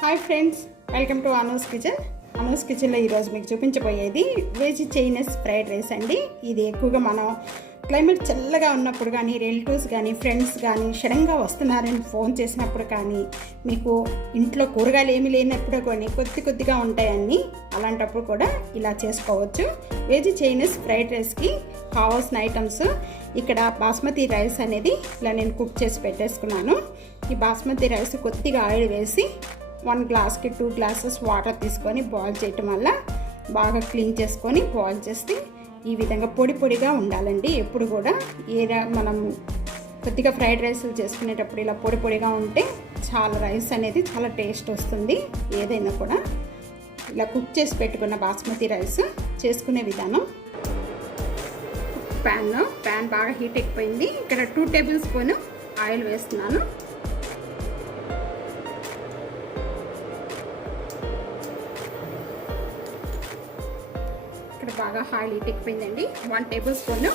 Hi friends, welcome to Anu's kitchen. అనూస్ కిచెన్లో ఈరోజు మీకు చూపించబోయేది వెజ్ చైనీస్ ఫ్రైడ్ రైస్ అండి. ఇది ఎక్కువగా మనం క్లైమేట్ చల్లగా ఉన్నప్పుడు కానీ, రిలేటివ్స్ కానీ, ఫ్రెండ్స్ కానీ సడన్గా వస్తున్నారని ఫోన్ చేసినప్పుడు కానీ, మీకు ఇంట్లో కూరగాయలు ఏమీ లేనప్పుడు కానీ కొద్దిగా ఉంటాయని, అలాంటప్పుడు కూడా ఇలా చేసుకోవచ్చు. వెజ్ చైనీస్ ఫ్రైడ్ రైస్కి కావాల్సిన ఐటమ్స్ ఇక్కడ బాస్మతి రైస్ అనేది ఇలా నేను కుక్ చేసి పెట్టేసుకున్నాను. ఈ బాస్మతి రైస్ కొద్దిగా ఆయిల్ వేసి 1 గ్లాస్కి 2 గ్లాసెస్ వాటర్ తీసుకొని బాయిల్ చేయటం వల్ల బాగా క్లీన్ చేసుకొని బాయిల్ చేస్తే ఈ విధంగా పొడిగా ఉండాలండి. ఎప్పుడు కూడా మనం కొద్దిగా ఫ్రైడ్ రైస్ చేసుకునేటప్పుడు ఇలా పొడిగా ఉంటే చాలా రైస్ అనేది చాలా టేస్ట్ వస్తుంది. ఏదైనా కూడా ఇలా కుక్ చేసి పెట్టుకున్న బాస్మతి రైస్ చేసుకునే విధానం. ప్యాన్ బాగా హీట్ ఎక్కిపోయింది. ఇక్కడ 2 టేబుల్ స్పూన్ ఆయిల్ వేస్తున్నాను. ఇక్కడ బాగా ఆయిల్ హీట్ ఎక్కిపోయిందండి. 1 టేబుల్ స్పూన్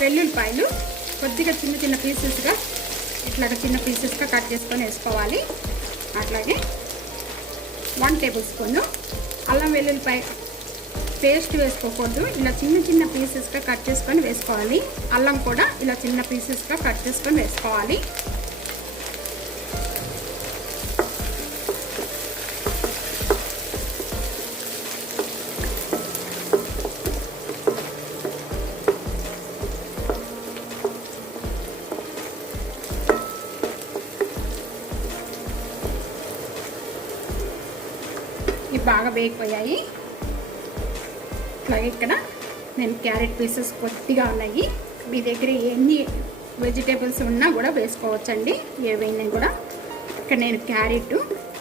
వెల్లుల్లిపాయలు కొద్దిగా చిన్న పీసెస్గా ఇట్లాగా చిన్న పీసెస్గా కట్ చేసుకొని వేసుకోవాలి. అట్లాగే 1 టేబుల్ స్పూన్ అల్లం వెల్లుల్లిపాయ పేస్ట్ వేసుకోకూడదు, ఇలా చిన్న పీసెస్గా కట్ చేసుకొని వేసుకోవాలి. అల్లం కూడా ఇలా చిన్న పీసెస్గా కట్ చేసుకొని వేసుకోవాలి. ఇవి బాగా వేగిపోయాయి. అలాగే ఇక్కడ నేను క్యారెట్ పీసెస్ కొద్దిగా ఉన్నాయి. మీ దగ్గర ఎన్ని వెజిటేబుల్స్ ఉన్నా కూడా వేసుకోవచ్చండి, ఏవైనా కూడా. ఇక్కడ నేను క్యారెట్,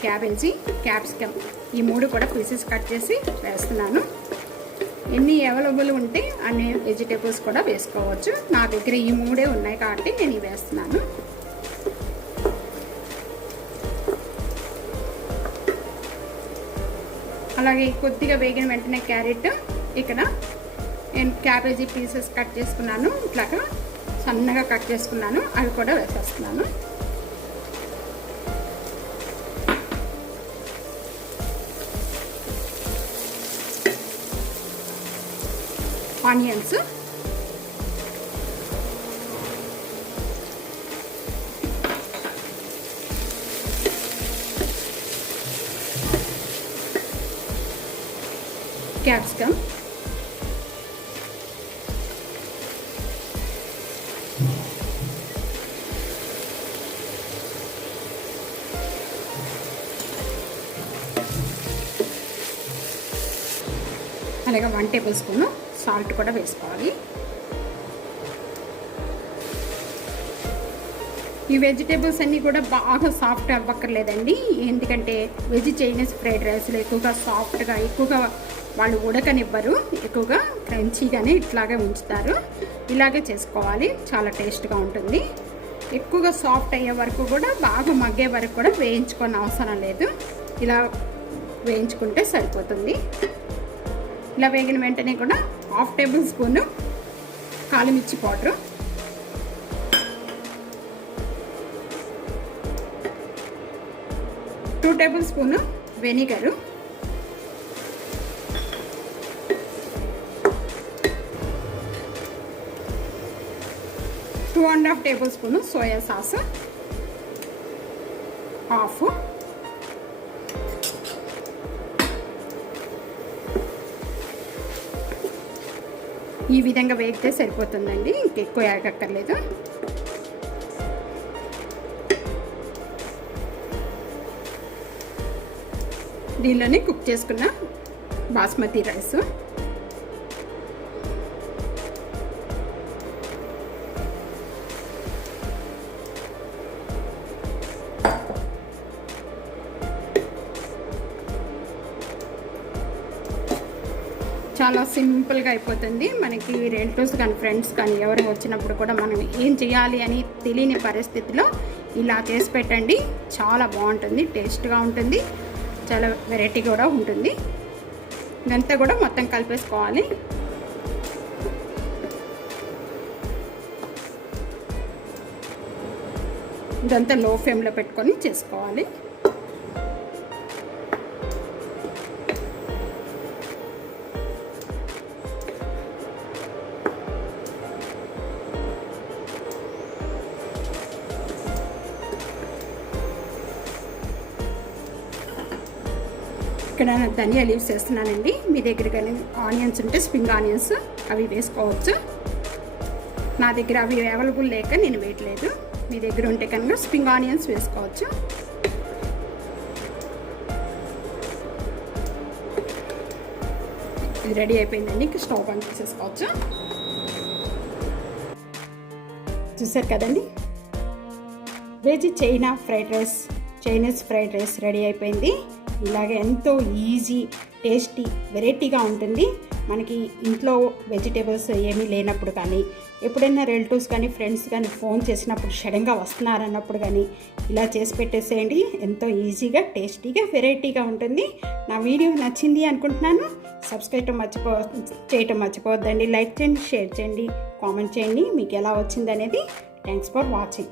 క్యాబేజీ, క్యాప్సికమ్ ఈ 3 కూడా పీసెస్ కట్ చేసి వేస్తున్నాను. ఎన్ని అవైలబుల్ ఉంటే అన్ని వెజిటేబుల్స్ కూడా వేసుకోవచ్చు. నా దగ్గర ఈ 3 ఉన్నాయి కాబట్టి నేను ఇవి వేస్తున్నాను. అలాగే కొద్దిగా వేగిన వెంటనే క్యారెట్, ఇక్కడ నేను క్యాబేజీ పీసెస్ కట్ చేసుకున్నాను, ఇట్లాగా సన్నగా కట్ చేసుకున్నాను, అవి కూడా వేసేస్తున్నాను. ఆనియన్స్, క్యాప్సికమ్, అలాగే 1 టేబుల్ స్పూన్ సాల్ట్ కూడా వేసుకోవాలి. ఈ వెజిటేబుల్స్ అన్నీ కూడా బాగా సాఫ్ట్ అవ్వక్కర్లేదండి, ఎందుకంటే వెజ్ చైనీస్ ఫ్రైడ్ రైస్లో ఎక్కువగా సాఫ్ట్గా ఎక్కువగా వాళ్ళు ఉడకనివ్వరు, ఎక్కువగా క్రంచీగానే ఇట్లాగే ఉంచుతారు. ఇలాగే చేసుకోవాలి, చాలా టేస్ట్గా ఉంటుంది. ఎక్కువగా సాఫ్ట్ అయ్యే వరకు కూడా బాగా మగ్గే వరకు కూడా వేయించుకోని అవసరం లేదు, ఇలా వేయించుకుంటే సరిపోతుంది. ఇలా వేగిన వెంటనే కూడా 1/2 టేబుల్ స్పూన్ కాలిమిర్చి powder, 2 tablespoon vinegar, 2.5 tablespoon soya sauce, half, ఈ విధంగా వేగితే సరిపోతుందండి, ఇంకెక్కువ వేగక్కర్లేదు. దీనిలోనే కుక్ చేసుకున్న బాస్మతి రైస్, చాలా సింపుల్గా అయిపోతుంది. మనకి రిలేటివ్స్ కానీ, ఫ్రెండ్స్ కానీ ఎవరు వచ్చినప్పుడు కూడా మనం ఏం చేయాలి అని తెలియని పరిస్థితిలో ఇలా చేసి పెట్టండి, చాలా బాగుంటుంది, టేస్ట్గా ఉంటుంది, చాలా వెరైటీ కూడా ఉంటుంది. ఇదంతా కూడా మొత్తం కలిపేసుకోవాలి. ఇదంతా లో ఫ్లేమ్లో పెట్టుకొని చేసుకోవాలి. ఇక్కడ ధనియా లీవ్స్ వేస్తున్నానండి. మీ దగ్గర కానీ ఆనియన్స్ ఉంటే స్ప్రింగ్ ఆనియన్స్ అవి వేసుకోవచ్చు. నా దగ్గర అవి అవైలబుల్ లేక నేను వేయట్లేదు. మీ దగ్గర ఉంటే కనుక స్ప్రింగ్ ఆనియన్స్ వేసుకోవచ్చు. ఇది రెడీ అయిపోయిందండి. ఇంకా స్టవ్ ఆన్ చేసేసుకోవచ్చు. చూసారు కదండి, veg Chinese fried rice ready అయిపోయింది. ఇలాగే ఎంతో ఈజీ, టేస్టీ, వెరైటీగా ఉంటుంది. మనకి ఇంట్లో వెజిటేబుల్స్ ఏమీ లేనప్పుడు కానీ, ఎప్పుడైనా రిలేటివ్స్ కానీ ఫ్రెండ్స్ కానీ ఫోన్ చేసినప్పుడు సడన్గా వస్తున్నారన్నప్పుడు కానీ ఇలా చేసి పెట్టేసేయండి. ఎంతో ఈజీగా, టేస్టీగా, వెరైటీగా ఉంటుంది. నా వీడియో నచ్చింది అనుకుంటున్నాను. సబ్స్క్రైబ్ చేయటం మర్చిపోవద్దండి. లైక్ చేయండి, షేర్ చేయండి, కామెంట్ చేయండి మీకు ఎలా వచ్చింది అనేది. Thanks for watching.